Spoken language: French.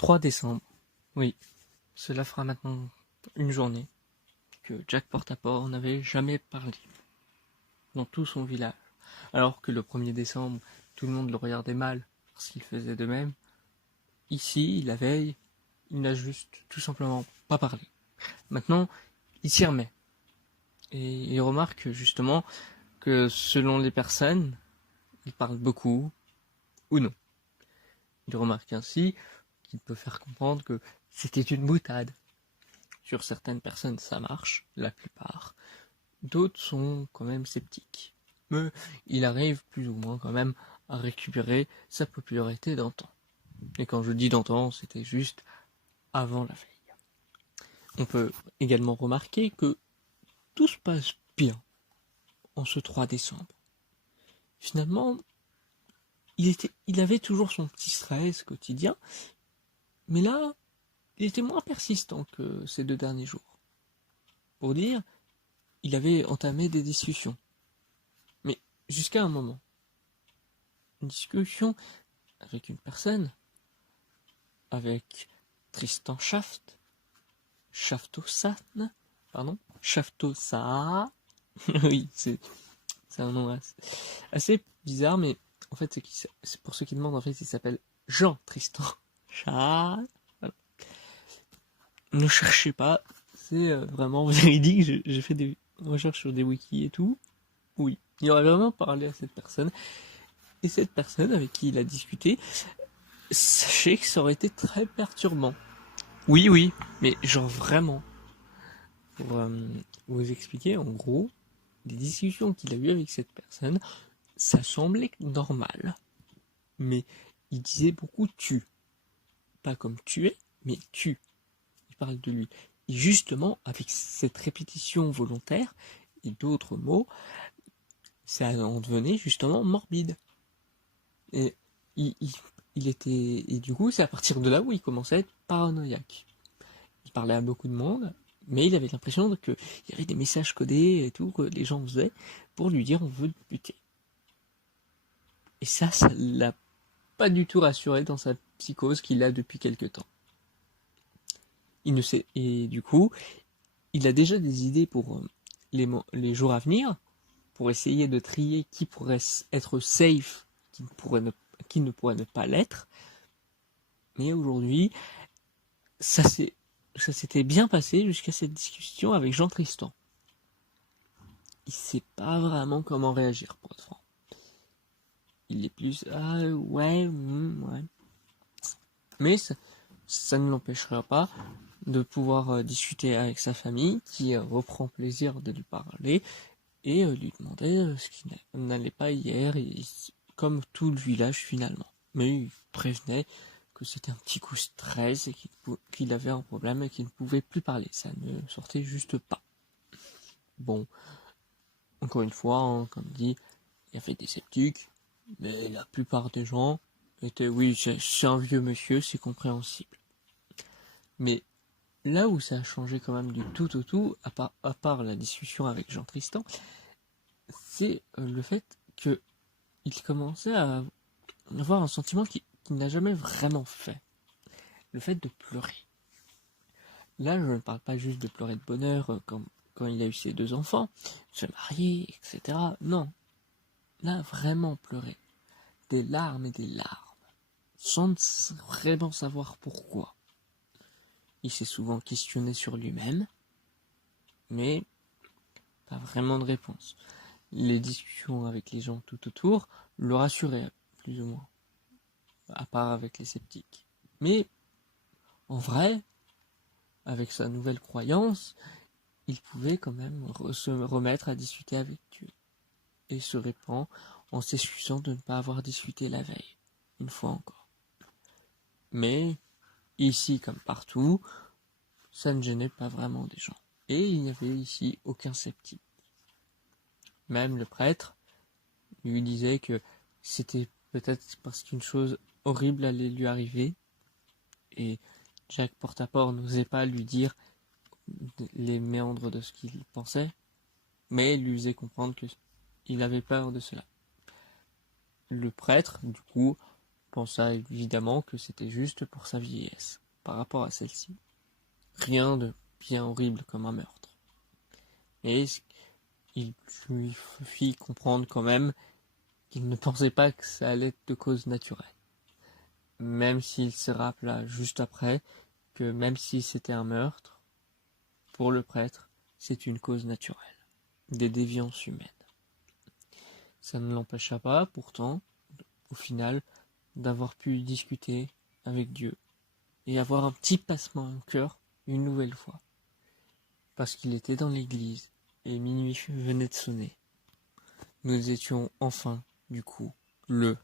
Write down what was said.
3 décembre. Oui, cela fera maintenant une journée que Jack Portaport n'avait jamais parlé dans tout son village. Alors que le 1er décembre, tout le monde le regardait mal parce qu'il faisait de même. Ici, la veille, il n'a juste tout simplement pas parlé. Maintenant, il s'y remet. Et il remarque justement que selon les personnes, il parle beaucoup ou non. Il remarque ainsi qu'il peut faire comprendre que c'était une boutade. Sur certaines personnes, ça marche, la plupart. D'autres sont quand même sceptiques. Mais il arrive plus ou moins quand même à récupérer sa popularité d'antan. Et quand je dis d'antan, c'était juste avant la veille. On peut également remarquer que tout se passe bien en ce 3 décembre. Finalement, il avait toujours son petit stress quotidien, mais là, il était moins persistant que ces 2 derniers jours. Pour dire, il avait entamé des discussions. Mais jusqu'à un moment. Une discussion avec une personne, avec Tristan Shaftosat, oui, c'est un nom assez bizarre, mais en fait, c'est pour ceux qui demandent, en fait, il s'appelle Jean Tristan Chat. Voilà. Ne cherchez pas, c'est vraiment véridique. J'ai fait des recherches sur des wikis et tout. Oui, il aurait vraiment parlé à cette personne. Et cette personne avec qui il a discuté, sachez que ça aurait été très perturbant. Oui, mais genre vraiment. Pour vous expliquer, en gros, les discussions qu'il a eues avec cette personne, ça semblait normal. Mais il disait beaucoup tu. Pas comme tu es, mais tu. Il parle de lui. Et justement, avec cette répétition volontaire et d'autres mots, ça en devenait justement morbide. Et il était. Et du coup, c'est à partir de là où il commençait à être paranoïaque. Il parlait à beaucoup de monde, mais il avait l'impression qu'il y avait des messages codés et tout que les gens faisaient pour lui dire on veut te buter. Et ça l'a pas du tout rassuré dans sa psychose qu'il a depuis quelque temps. Il ne sait, et du coup, il a déjà des idées pour les jours à venir, pour essayer de trier qui pourrait être safe, qui ne pourrait ne pas l'être. Mais aujourd'hui, ça s'était bien passé jusqu'à cette discussion avec Jean Tristan. Il sait pas vraiment comment réagir, pour être franc. Il est plus ouais. Mais ça ne l'empêchera pas de pouvoir discuter avec sa famille, qui reprend plaisir de lui parler et lui demander ce qui n'allait pas hier, comme tout le village finalement. Mais il prévenait que c'était un petit coup stress et qu'il avait un problème et qu'il ne pouvait plus parler. Ça ne sortait juste pas. Bon, encore une fois, hein, comme dit, il y avait des sceptiques, mais la plupart des gens étaient, oui, c'est un vieux monsieur, c'est compréhensible. Mais là où ça a changé quand même du tout au tout, à part la discussion avec Jean Tristan, c'est le fait qu'il commençait à avoir un sentiment qu'il n'a jamais vraiment fait. Le fait de pleurer. Là, je ne parle pas juste de pleurer de bonheur comme quand il a eu ses 2 enfants, se marier, etc. Non. Là, vraiment pleurer. Des larmes et des larmes. Sans vraiment savoir pourquoi. Il s'est souvent questionné sur lui-même, mais pas vraiment de réponse. Les discussions avec les gens tout autour le rassuraient, plus ou moins, à part avec les sceptiques. Mais, en vrai, avec sa nouvelle croyance, il pouvait quand même se remettre à discuter avec Dieu, et se répand en s'excusant de ne pas avoir discuté la veille, une fois encore. Mais, ici comme partout, ça ne gênait pas vraiment des gens. Et il n'y avait ici aucun sceptique. Même le prêtre lui disait que c'était peut-être parce qu'une chose horrible allait lui arriver, et Jack Portaport n'osait pas lui dire les méandres de ce qu'il pensait, mais lui faisait comprendre qu'il avait peur de cela. Le prêtre, du coup, pensa évidemment que c'était juste pour sa vieillesse, par rapport à celle-ci. Rien de bien horrible comme un meurtre. Et il lui fit comprendre quand même qu'il ne pensait pas que ça allait être de cause naturelle. Même s'il se rappela juste après que même si c'était un meurtre, pour le prêtre, c'est une cause naturelle, des déviances humaines. Ça ne l'empêcha pas, pourtant, au final, d'avoir pu discuter avec Dieu et avoir un petit passement au cœur une nouvelle fois. Parce qu'il était dans l'église et minuit venait de sonner. Nous étions enfin, du coup, le